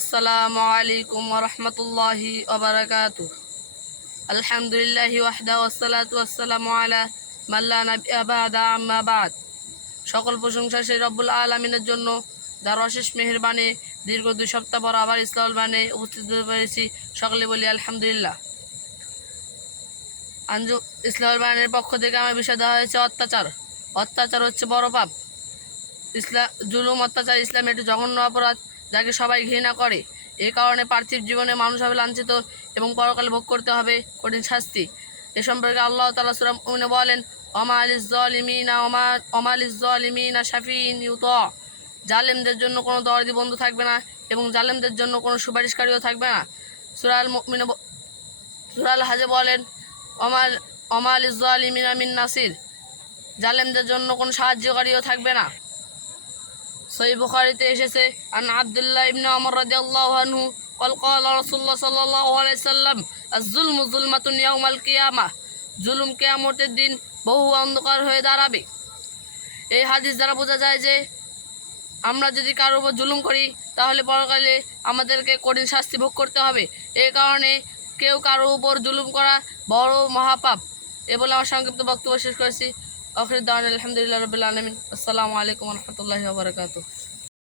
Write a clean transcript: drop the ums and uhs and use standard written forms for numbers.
আসসালামু আলাইকুম ওয়া রাহমাতুল্লাহি ওয়া বারাকাতুহু। আলহামদুলিল্লাহি ওয়াহদাহু ওয়াসসালাতু ওয়াসসালামু আলা মান লা নাবিয়্যা বা'দা, আম্মা বা'দ। সকল প্রশংসা সেই রব্বুল আলামিনের জন্য, যার অশেষ মেহেরবানি দীর্ঘ 2 সপ্তাহ পর আবার ইসলামুল বানে উপস্থিত হতে পেরেছি। সকলে বলি আলহামদুলিল্লাহ। ইসলামুল বানের পক্ষ থেকে আমার বিষয় দেওয়া হয়েছে অত্যাচার। অত্যাচার হচ্ছে বড় পাপ। জুলুম, অত্যাচার ইসলামে একটি জঘন্য অপরাধ, যাকে সবাই ঘৃণা করে। এই কারণে পার্থিব জীবনে মানুষ হবে লাঞ্ছিত এবং পরকালে ভোগ করতে হবে কঠিন শাস্তি। এ সম্পর্কে আল্লাহ তাআলা সূরা মুমিনে বলেন, ওমা লিজ-জালিমিনা শাফিঈন ইউতা। জালেমদের জন্য কোনো দরদি বন্ধু থাকবে না এবং জালেমদের জন্য কোনো সুপারিশকারীও থাকবে না। সূরা আল হাজে বলেন, ওমা লিজ-জালিমিনা মিন নাসির। জালেমদের জন্য কোনো সাহায্যকারীও থাকবে না। সহিহ বুখারীতে এসেছে, আন আব্দুল্লাহ ইবনে ওমর রাদিয়াল্লাহু আনহু ক্বালা রাসূলুল্লাহ সাল্লাল্লাহু আলাইহি সাল্লাম, আয-যুলমু যুলমাতুন ইয়াউমাল কিয়ামাহ। জুলুম কিয়ামতের দিন বহু অন্ধকার হয়ে দাঁড়াবে। এই হাদিস দ্বারা বোঝা যায় যে আমরা যদি কারোর উপর জুলুম করি তাহলে পরকালে আমাদেরকে কঠিন শাস্তি ভোগ করতে হবে। এই কারণে কেউ কারোর উপর জুলুম করা বড় মহাপাপ। এ বলে আমার সংক্ষিপ্ত বক্তব্য শেষ করেছি। আখির দাওয়ানা আলহামদুলিল্লাহি রাব্বিল আলামিন। আসসালামু আলাইকুম ওয়া রাহমাতুল্লাহি ওয়া বারাকাতুহু।